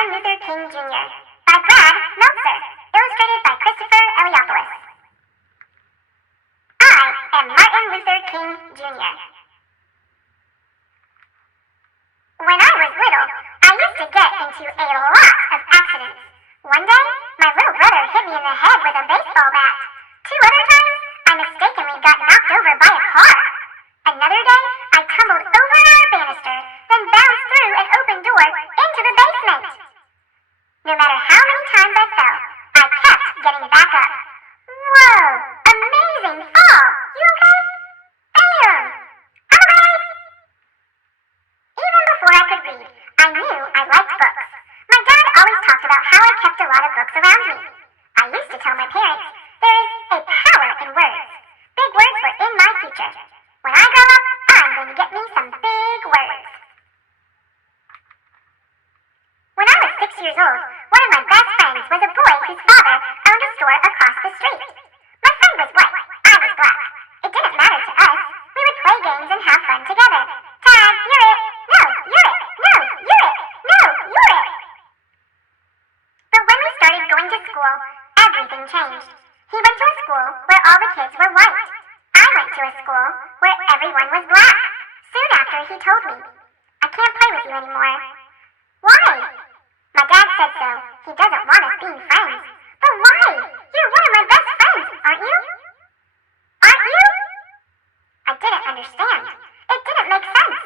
Martin Luther King Jr. by Brad Meltzer, illustrated by Christopher Eliopoulos. I am Martin Luther King Jr. When I was little, I used to get into a lot of accidents. One day, my little brother hit me in the head with a baseball bat. 2 other times, I mistakenly got knocked over by a car. Another day, I tumbled over our banister, then bounced through an open door into the basement. No matter how many times I fell, I kept getting back up. Whoa! Amazing fall! You okay? Bam! I'm okay! Even before I could read, I knew I liked books. My dad always talked about how I kept a lot of books around me. I used to tell my parents, there is a power in words. Big words were in my future. When I grow up, I'm going to get me some big words. When I was 6 years old, one of my best friends was a boy whose father owned a store across the street. My friend was white, I was black. It didn't matter to us. We would play games and have fun together. Tag, you're it. No, you're it. No, you're it. No, you're it. But when we started going to school, everything changed. He went to a school where all the kids were white. I went to a school where everyone was black. Soon after, he told me, I can't play with you anymore. Why? My dad said so. He doesn't want us being friends. But why? You're one of my best friends, aren't you? Aren't you? I didn't understand. It didn't make sense.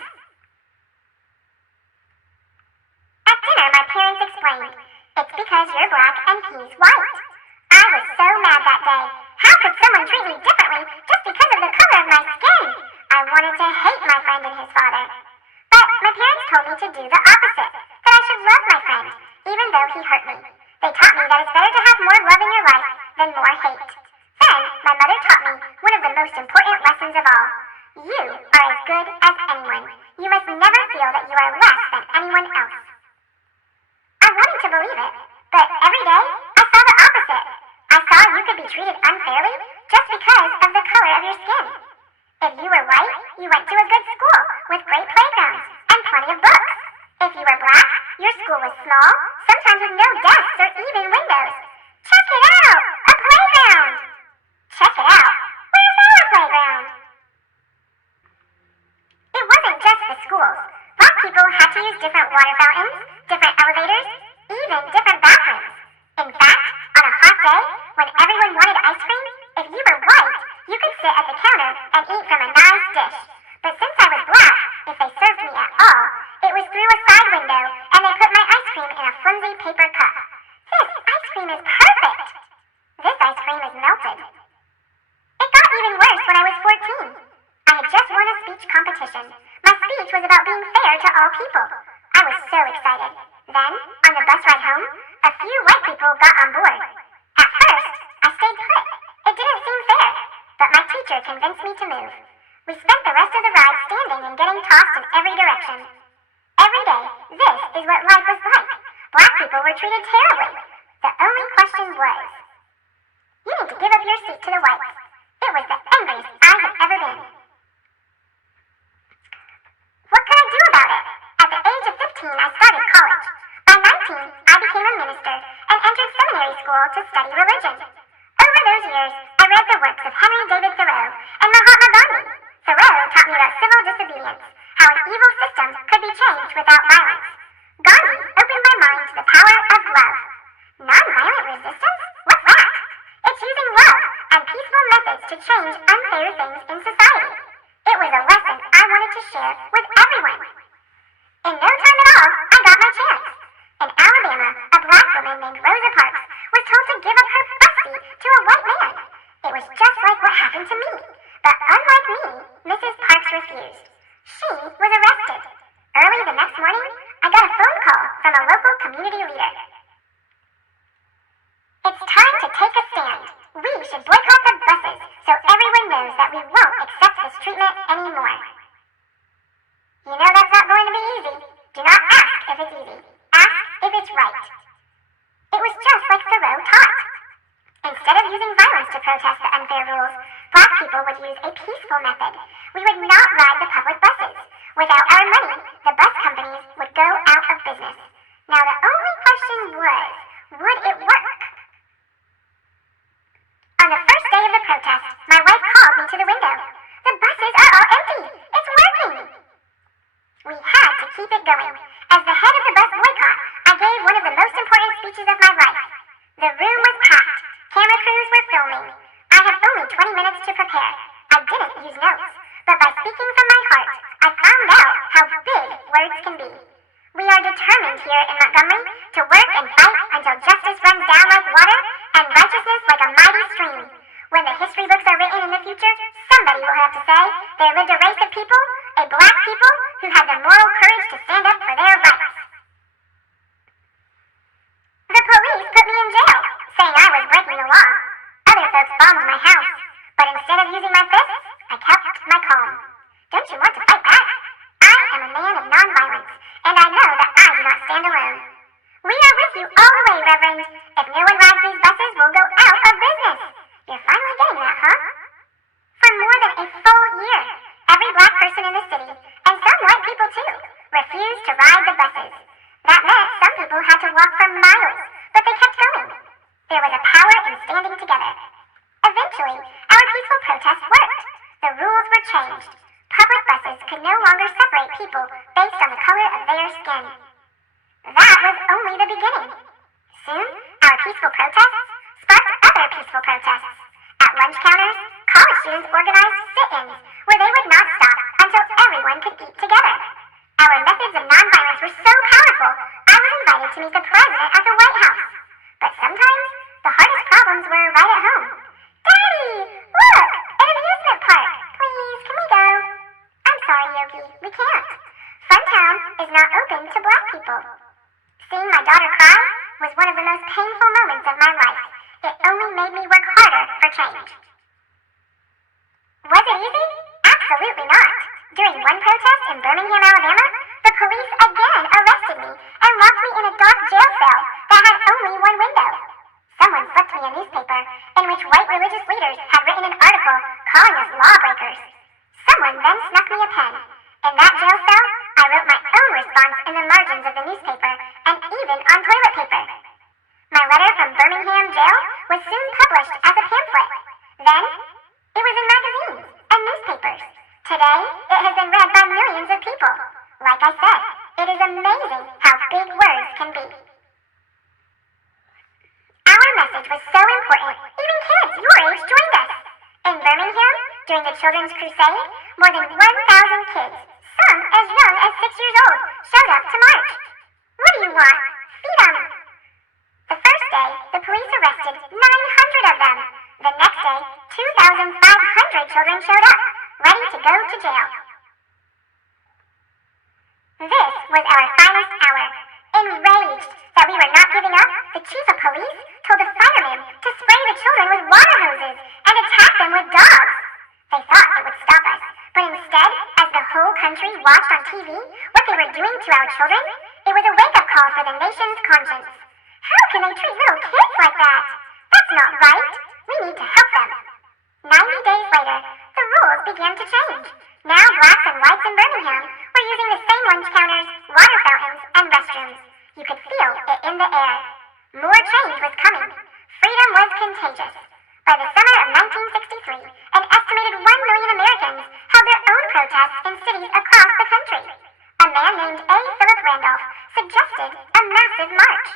At dinner, my parents explained, it's because you're black and he's white. I was so mad that day. How could someone treat me differently just because of the color of my skin? I wanted to hate my friend and his father. But my parents told me to do the opposite, that I should love my friend, even though he hurt me. They taught me that it's better to have more love in your life than more hate. Then, my mother taught me one of the most important lessons of all. You are as good as anyone. You must never feel that you are less than anyone else. I wanted to believe it, but every day, I saw the opposite. I saw you could be treated unfairly just because of the color of your skin. If you were white, you went to a good school with great playgrounds and plenty of books. If you were black, your school was small, sometimes with no desks or even windows. Check it out! A playground! Check it out! Where's our playground? It wasn't just the schools. Black people had to use different water fountains, different elevators, even different bathrooms. In fact, on a hot day, when everyone wanted ice cream, if you were white, you could sit at the counter and eat from a nice dish. But since I was black, if they served me at all, it was through a side window, and they put my ice cream in a flimsy paper cup. This ice cream is perfect! This ice cream is melted. It got even worse when I was 14. I had just won a speech competition. My speech was about being fair to all people. I was so excited. Then, on the bus ride home, a few white people got on board. At first, I stayed put. It didn't seem fair, but my teacher convinced me to move. We spent the rest of the ride standing and getting tossed in every direction. Every day, this is what life was like. Black people were treated terribly. The only question was, you need to give up your seat to the whites. It was the angriest I had ever been. What could I do about it? At the age of 15, I started college. By 19, I became a minister and entered seminary school to study religion. Over those years, I read the works of Henry David Thoreau and Mahatma Gandhi. Thoreau taught me about civil disobedience, how an evil system could be changed without violence. Gandhi opened my mind to the power of love. Nonviolent resistance? What's that? It's using love and peaceful methods to change unfair things in society. It was a lesson I wanted to share with everyone. In no time at all, I got my chance. In Alabama, a black woman named Rosa Parks was told to give up her bus seat to a white man. It was just like what happened to me. But unlike me, Mrs. Parks refused. She was arrested. Early the next morning, I got a phone call from a local community leader. It's time to take a stand. We should boycott the buses so everyone knows that we won't accept this treatment anymore. You know that's not going to be easy. Do not ask if it's easy. Ask if it's right. It was just like Thoreau taught. Instead of using violence to protest the unfair rules, black people would use a peaceful method. We would not ride the public buses. Without our money, the bus companies would go out of business. Now the only question was, would it work? On the first day of the protest, my wife called me to the window. The buses are all empty. It's working. We had to keep it going. As the head of the bus boycott, I gave one of the most important speeches of my life. The room was packed. Camera crews were filming. I had only 20 minutes to prepare. I didn't use notes, but by speaking from my heart, I found out how big words can be. We are determined here in Montgomery to work and fight until justice runs down like water and righteousness like a mighty stream. When the history books are written in the future, somebody will have to say there lived a race of people, a black people, who had the moral courage to stand up for their rights. The police put me in jail, saying I was breaking the law. Other folks bombed my house, but instead of using my fists, I kept my calm. Don't you want to fight back? I am a man of nonviolence, and I know that I do not stand alone. We are with you all the way, Reverend. If no one rides these buses, we'll go out of business. You're finally getting that, huh? For more than a full year, every black person in the city, and some white people too, refused to ride the buses. That meant some people had to walk for miles, but they kept going. There was a power in standing together. Eventually, our peaceful protest worked. The rules were changed. Public buses could no longer separate people based on the color of their skin. That was only the beginning. Soon, our peaceful protests sparked other peaceful protests. At lunch counters, college students organized sit-ins where they would not stop until everyone could eat together. Our methods of nonviolence were so powerful, I was invited to meet the president at the White House. But sometimes, the hardest problems were right at home. Daddy, look, an amusement park. Please, can we go? I'm sorry, Yogi, we can't. Funtown is not open to black people. Seeing my daughter cry was one of the most painful moments of my life. It only made me work harder for change. Was it easy? Absolutely not. During one protest in Birmingham, Alabama, the police again arrested me and locked me in a dark jail cell that had only one window. Someone slipped me a newspaper in which white religious leaders had written an article calling us lawbreakers. Someone then snuck me a pen. In that jail cell, I wrote my own response in the margins of the newspaper and even on toilet paper. My letter from Birmingham jail was soon published as a pamphlet. Then, it was in magazines and newspapers. Today, it has been read by millions of people. Like I said, it is amazing how big words can be. Our message was so important, even kids your age joined us. In Birmingham, during the Children's Crusade, more than 1,000 kids, some as young as 6 years old, showed up to march. What do you want? Freedom! The first day, the police arrested 900 of them. The next day, 2,500 children showed up, ready to go to jail. This was our finest hour. Enraged that we were not giving up, the chief of police told the firemen to spray the children with water hoses and attack them with dogs. They thought it would stop us, but instead, as the whole country watched on TV what they were doing to our children, it was a wake-up call for the nation's conscience. How can they treat little kids like that? That's not right. We need to help them. 90 days later, the rules began to change. Now blacks and whites in Birmingham were using the same lunch counters, water fountains, and restrooms. You could feel it in the air. More change was coming. Freedom was contagious. By the summer of 1963, an estimated 1 million Americans held their own protests in cities across the country. A man named A. Philip Randolph suggested a massive march.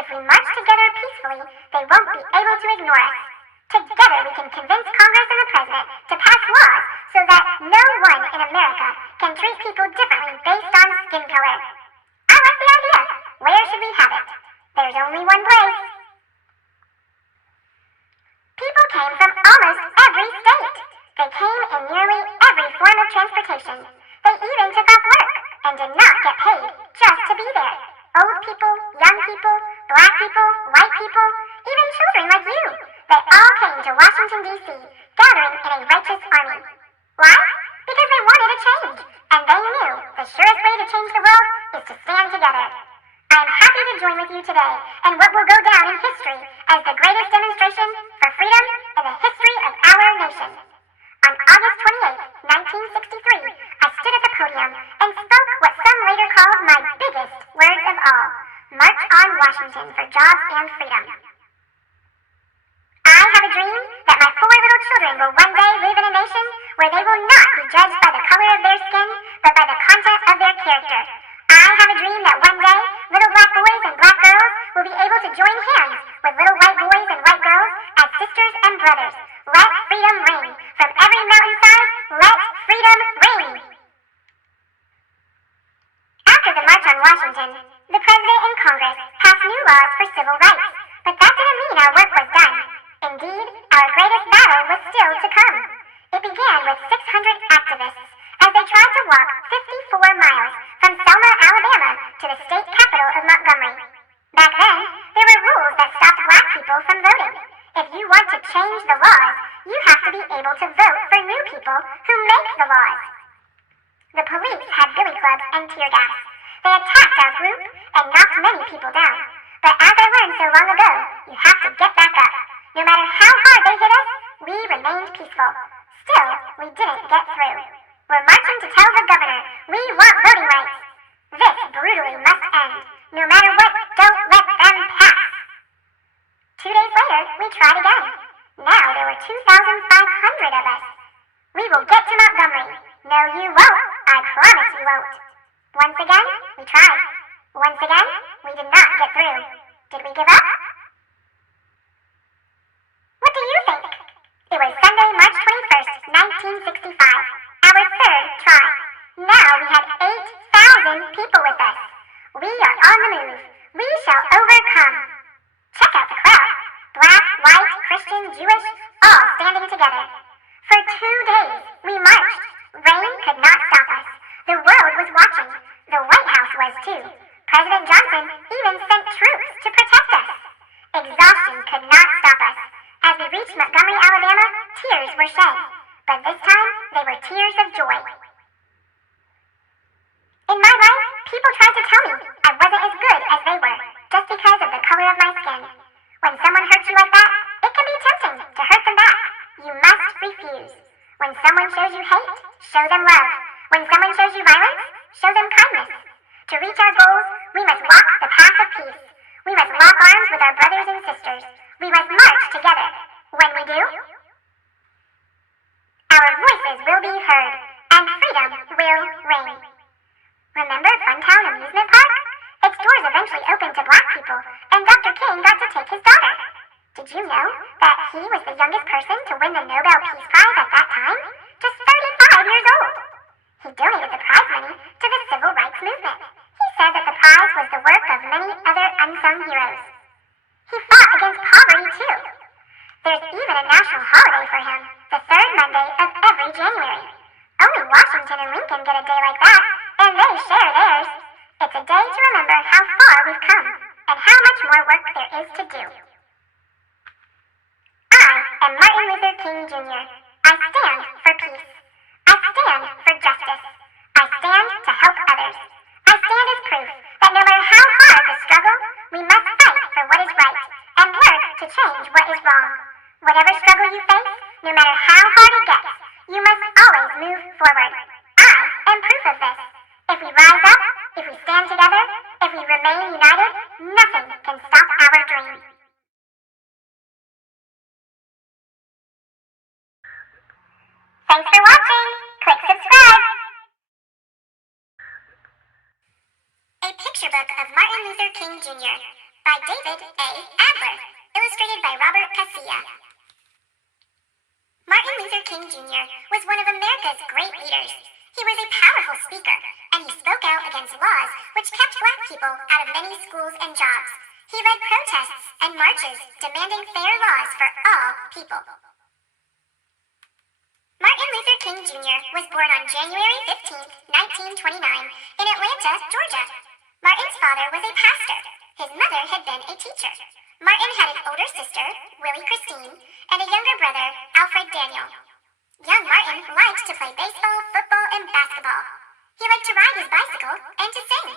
If we march together peacefully, they won't be able to ignore us. Together we can convince Congress and the President to pass laws so that no one in America can treat people differently based on skin color. I like the idea. Where should we have it? There's only one place. People came from almost every state. They came in nearly every form of transportation. They even took off work and did not get paid just to be there. Old people, young people, black people, white people, even children like you. They all came to Washington, D.C., gathering in a righteous army. Why? Because they wanted a change, and they knew the surest way to change the world is to stand together. I am happy to join with you today in what will go down in history as the greatest demonstration for freedom in the history of our nation. On August 28, 1963, I stood at the podium and spoke what some later called my biggest words of all. March on Washington for jobs and freedom. I have a dream that my 4 little children will one day live in a nation where they will not be judged by the color of their skin, but by the content of their character. I have a dream that one day little black boys and black girls will be able to join hands with little white boys and white girls as sisters and brothers. Let freedom ring. From every mountainside, let freedom ring. After the March on Washington, the President and Congress passed new laws for civil rights, but that didn't mean our work was done. Indeed, our greatest battle was still to come. It began with 600 activists as they tried to walk 54 miles from Selma, Alabama to the state capital of Montgomery. Back then, there were rules that stopped black people from voting. If you want to change the laws, you have to be able to vote for new people who make the laws. The police had billy clubs and tear gas. They attacked our group and knocked many people down. But as I learned so long ago, you have to get back up. No matter how hard they hit us, we remained peaceful. Still, we didn't get through. We're marching to tell the governor we want voting rights. This brutally must end. No matter what, don't let them pass. 2 days later, we tried again. Now there were 2,500 of us. We will get to Montgomery. No, you won't. I promise you won't. Once again, we tried. Once again, we did not get through. Did we give up? What do you think? It was Sunday, March 21st, 1965. Our 3rd try. Now we had 8,000 people with us. We are on the move. We shall overcome. Check out the crowd. Black, white, Christian, Jewish, all standing together. For 2 days, we marched. Rain could not stop us. The world was watching. The White House was too. President Johnson even sent troops to protect us. Exhaustion could not stop us. As we reached Montgomery, Alabama, tears were shed. But this time, they were tears of joy. In my life, people tried to tell me I wasn't as good as they were, just because of the color of my skin. When someone hurts you like that, it can be tempting to hurt them back. You must refuse. When someone shows you hate, show them love. When someone shows you violence, show them kindness. To reach our goals, we must walk the path of peace. We must lock arms with our brothers and sisters. We must march together. When we do, our voices will be heard, and freedom will ring. Remember Funtown Amusement Park? Its doors eventually opened to black people, and Dr. King got to take his daughter. Did you know that he was the youngest person to win the Nobel Peace Prize at that time? Just 35 years old. He donated the prize money to the civil rights movement. He said that the prize was the work of many other unsung heroes. He fought against poverty too. There's even a national holiday for him, the 3rd Monday of every January. Only Washington and Lincoln get a day like that, and they share theirs. It's a day to remember how far we've come, and how much more work there is to do. I am Martin Luther King Jr. I stand for peace. I stand for justice. I stand to help others. I stand as proof that no matter how hard the struggle, we must fight for what is right, and work to change what is wrong. Whatever struggle you face, no matter how hard it gets, you must always move forward. I am proof of this. If we rise up, if we stand together, if we remain united, nothing can stop our dream. Thanks for watching. Click subscribe. A picture book of Martin Luther King Jr. by David A. Adler, illustrated by Robert Casilla. Martin Luther King Jr. was one of America's great leaders. He was a powerful speaker, and he spoke out against laws which kept black people out of many schools and jobs. He led protests and marches demanding fair laws for all people. Martin Luther King Jr. was born on January 15, 1929, in Atlanta, Georgia. Martin's father was a pastor. His mother had been a teacher. Martin had an older sister, Willie Christine, and a younger brother, Alfred Daniel. Young Martin liked to play baseball, football, and basketball. He liked to ride his bicycle and to sing.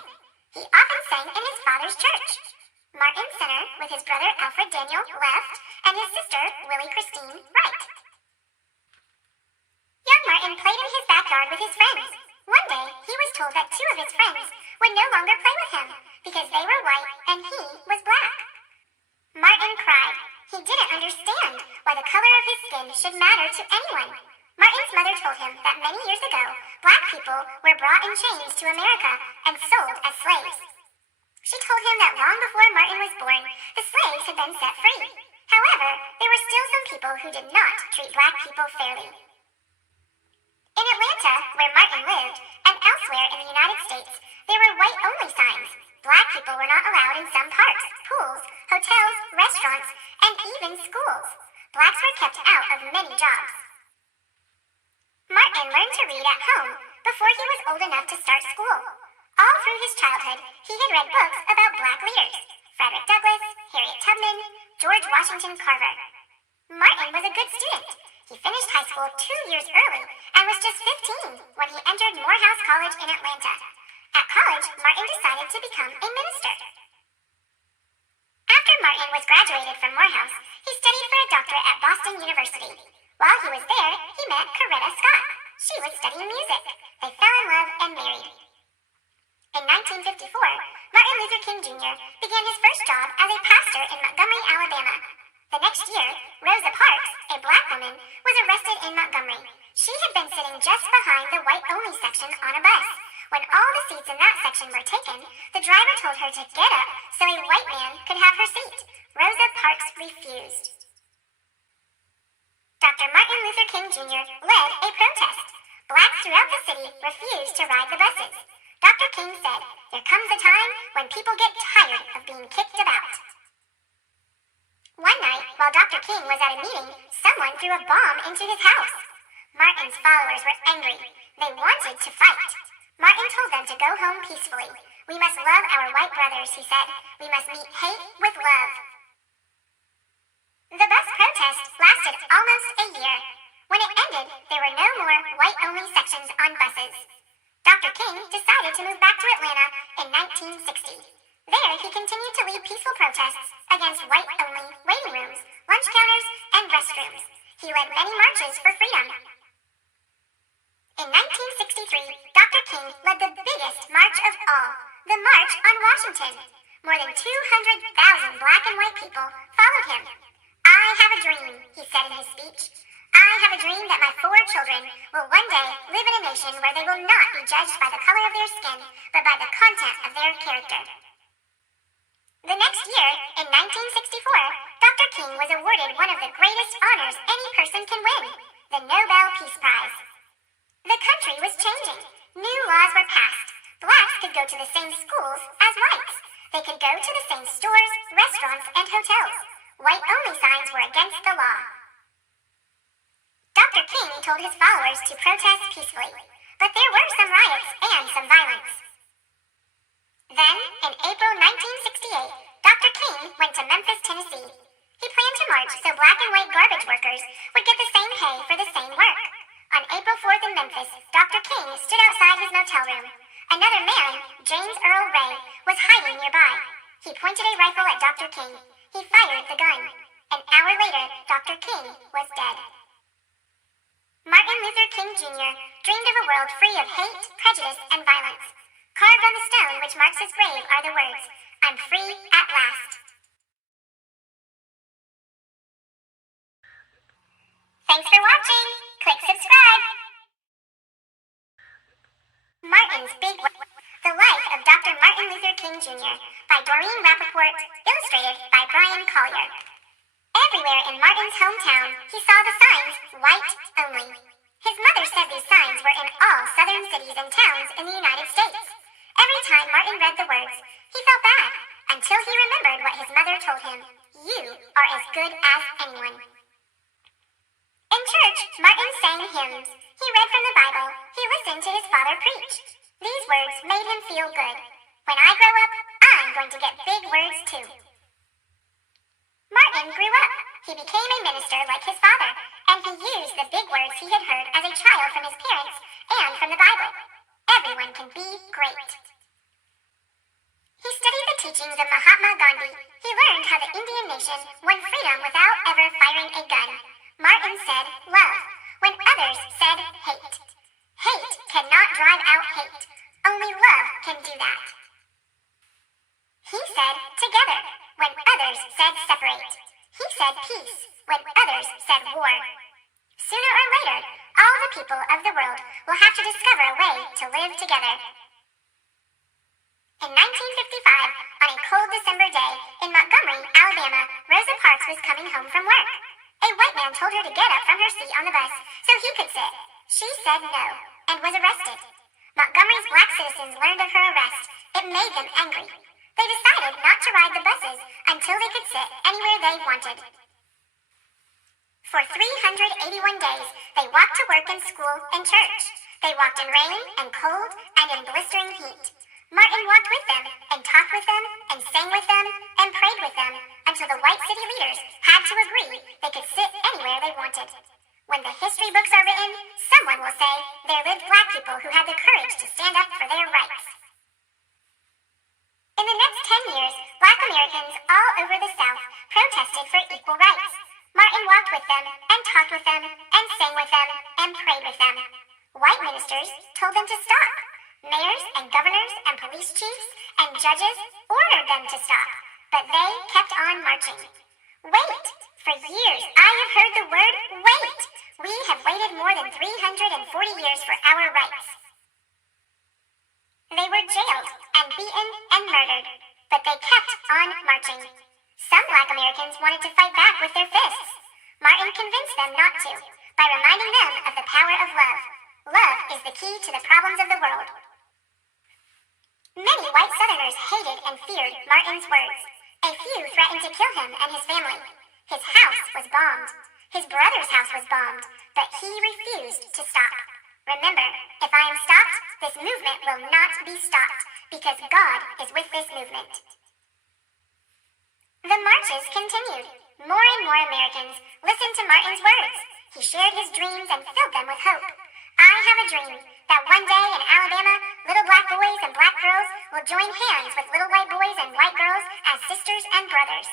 He often sang in his father's church. Martin center with his brother Alfred Daniel left, and his sister, Willie Christine, right. Young Martin played in his backyard with his friends. One day, he was told that two of his friends would no longer play with him because they were white and he was black. Martin cried. He didn't understand why the color of his skin should matter to anyone. Martin's mother told him that many years ago, black people were brought in chains to America and sold as slaves. She told him that long before Martin was born, the slaves had been set free. However, there were still some people who did not treat black people fairly. In Atlanta, where Martin lived, and elsewhere in the United States, there were white-only signs. Black people were not allowed in some parks, pools, hotels, restaurants, and even schools. Blacks were kept out of many jobs. Martin learned to read at home before he was old enough to start school. All through his childhood, he had read books about black leaders: Frederick Douglass, Harriet Tubman, George Washington Carver. Martin was a good student. He finished high school 2 years early and was just 15 when he entered Morehouse College in Atlanta. At college, Martin decided to become a minister. After Martin was graduated from Morehouse, he studied for a doctorate at Boston University. While he was there, he met Coretta Scott. She was studying music. They fell in love and married. In 1954, Martin Luther King Jr. began his first job as a pastor in Montgomery, Alabama. The next year, Rosa Parks, a black woman, was arrested in Montgomery. She had been sitting just behind the white-only section on a bus. When all the seats in that section were taken, the driver told her to get up so a white man could have her seat. Rosa Parks refused. Dr. Martin Luther King Jr. led a protest. Blacks throughout the city refused to ride the buses. Dr. King said, "There comes a time when people get tired of being kicked about." One night, while Dr. King was at a meeting, someone threw a bomb into his house. Martin's followers were angry. They wanted to fight. Martin told them to go home peacefully. "We must love our white brothers," he said. "We must meet hate with love." The bus protest lasted almost a year. When it ended, there were no more white-only sections on buses. Dr. King decided to move back to Atlanta in 1960. There, he continued to lead peaceful protests against white-only waiting rooms, lunch counters, and restrooms. He led many marches for freedom. In 1963, Dr. King led the biggest march of all, the March on Washington. More than 200,000 black and white people followed him. "I have a dream," he said in his speech. "I have a dream that my 4 children will one day live in a nation where they will not be judged by the color of their skin, but by the content of their character." The next year, in 1964, Dr. King was awarded one of the greatest honors any person can win, the Nobel Peace Prize. The country was changing. New laws were passed. Blacks could go to the same schools as whites. They could go to the same stores, restaurants, and hotels. White-only signs were against the law. Dr. King told his followers to protest peacefully, but there were some riots and some violence. Then, in April 1968, Dr. King went to Memphis, Tennessee. He planned to march so black and white garbage workers would get the same pay for the same work. On April 4th in Memphis, Dr. King stood outside his motel room. Another man, James Earl Ray, was hiding nearby. He pointed a rifle at Dr. King. He fired the gun. An hour later, Dr. King was dead. Martin Luther King Jr. dreamed of a world free of hate, prejudice, and violence. Carved on the stone which marks his grave are the words, "I'm free at last." Thanks for watching. Click subscribe. Martin's Big Word. The Life of Dr. Martin Luther King Jr. by Doreen Rappaport, illustrated by Brian Collier. Everywhere in Martin's hometown, he saw the signs, "White Only." His mother said these signs were in all southern cities and towns in the United States. Every time Martin read the words, he felt bad, until he remembered what his mother told him: "You are as good as anyone." In church, Martin sang hymns. He read from the Bible. He listened to his father preach. These words made him feel good. "When I grow up, I'm going to get big words too." Martin grew up. He became a minister like his father, and he used the big words he had heard as a child from his parents and from the Bible. Everyone can be great. He studied the teachings of Mahatma Gandhi. He learned how the Indian nation won freedom without ever firing a gun. Martin said love, when others said hate. Hate cannot drive out hate. Only love can do that. He said together when others said separate. He said peace when others said war. Sooner or later, all the people of the world will have to discover a way to live together. In 1955, on a cold December day in Montgomery, Alabama, Rosa Parks was coming home from work. A white man told her to get up from her seat on the bus so he could sit. She said no and was arrested. Montgomery's black citizens learned of her arrest. It made them angry. They decided not to ride the buses until they could sit anywhere they wanted. For 381 days, they walked to work and school and church. They walked in rain and cold and in blistering heat. Martin walked with them and talked with them and sang with them and prayed with them until the white city leaders had to agree they could sit anywhere they wanted. When the history books are written, someone will say there lived black people who had the courage to stand up for their rights. In the next 10 years, black Americans all over the South protested for equal rights. Martin walked with them and talked with them and sang with them and prayed with them. White ministers told them to stop. Mayors and governors and police chiefs and judges ordered them to stop, but they kept on marching. Wait! For years, I have heard the word wait! We have waited more than 340 years for our rights. They were jailed and beaten and murdered, but they kept on marching. Some black Americans wanted to fight back with their fists. Martin convinced them not to, by reminding them of the power of love. Love is the key to the problems of the world. Many white Southerners hated and feared Martin's words. A few threatened to kill him and his family. His house was bombed. His brother's house was bombed, but he refused to stop. Remember, if I am stopped, this movement will not be stopped, because God is with this movement. The marches continued. More and more Americans listened to Martin's words. He shared his dreams and filled them with hope. I have a dream that one day in Alabama, little black boys and black girls will join hands with little white boys and white girls as sisters and brothers.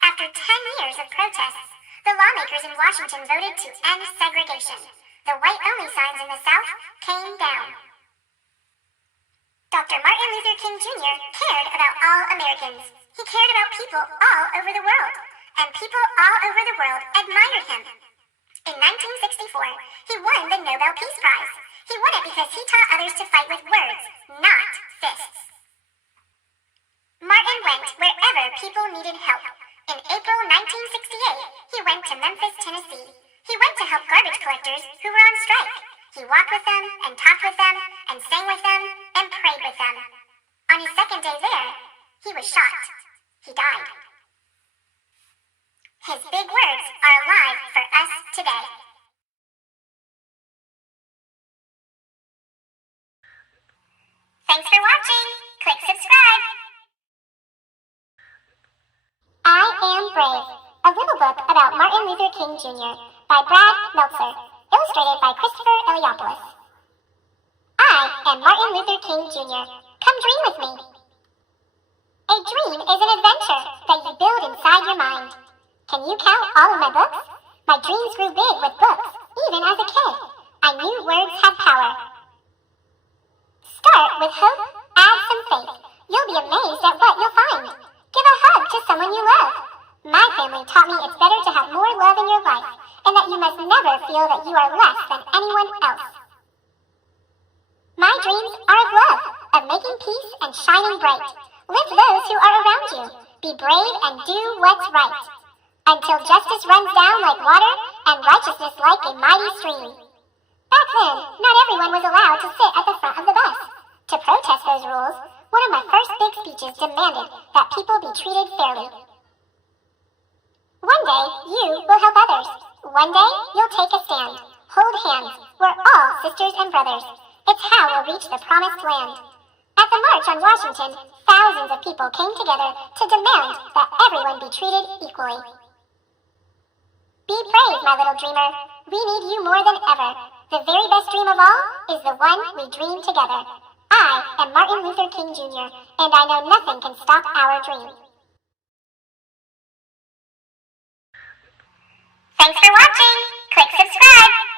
After 10 years of protests, the lawmakers in Washington voted to end segregation. The white-only signs in the South came down. Dr. Martin Luther King Jr. cared about all Americans. He cared about people all over the world, and people all over the world admired him. In 1964, he won the Nobel Peace Prize. He won it because he taught others to fight with words, not fists. Martin went wherever people needed help. In April 1968, he went to Memphis, Tennessee. He went to help garbage collectors who were on strike. He walked with them and talked with them and sang with them and prayed with them. On his second day there, he was shot. He died. His big words are alive for us today. Thanks for watching. Click subscribe. I Am Brave, a little book about Martin Luther King Jr. by Brad Meltzer, illustrated by Christopher Eliopoulos. I am Martin Luther King Jr. Come dream with me. A dream is an adventure that you build inside your mind. Can you count all of my books? My dreams grew big with books, even as a kid. I knew words had power. Start with hope, add some faith. You'll be amazed at what you'll find. Give a hug to someone you love. My family taught me it's better to have more love in your life, and that you must never feel that you are less than anyone else. My dreams are of love, of making peace and shining bright. Lift those who are around you. Be brave and do what's right. Until justice runs down like water and righteousness like a mighty stream. Back then, not everyone was allowed to sit at the front of the bus. To protest those rules, one of my first big speeches demanded that people be treated fairly. One day, you will help others. One day, you'll take a stand. Hold hands. We're all sisters and brothers. It's how we'll reach the promised land. At the March on Washington, thousands of people came together to demand that everyone be treated equally. Be brave, my little dreamer. We need you more than ever. The very best dream of all is the one we dream together. I am Martin Luther King Jr., and I know nothing can stop our dream. Thanks for watching. Click subscribe.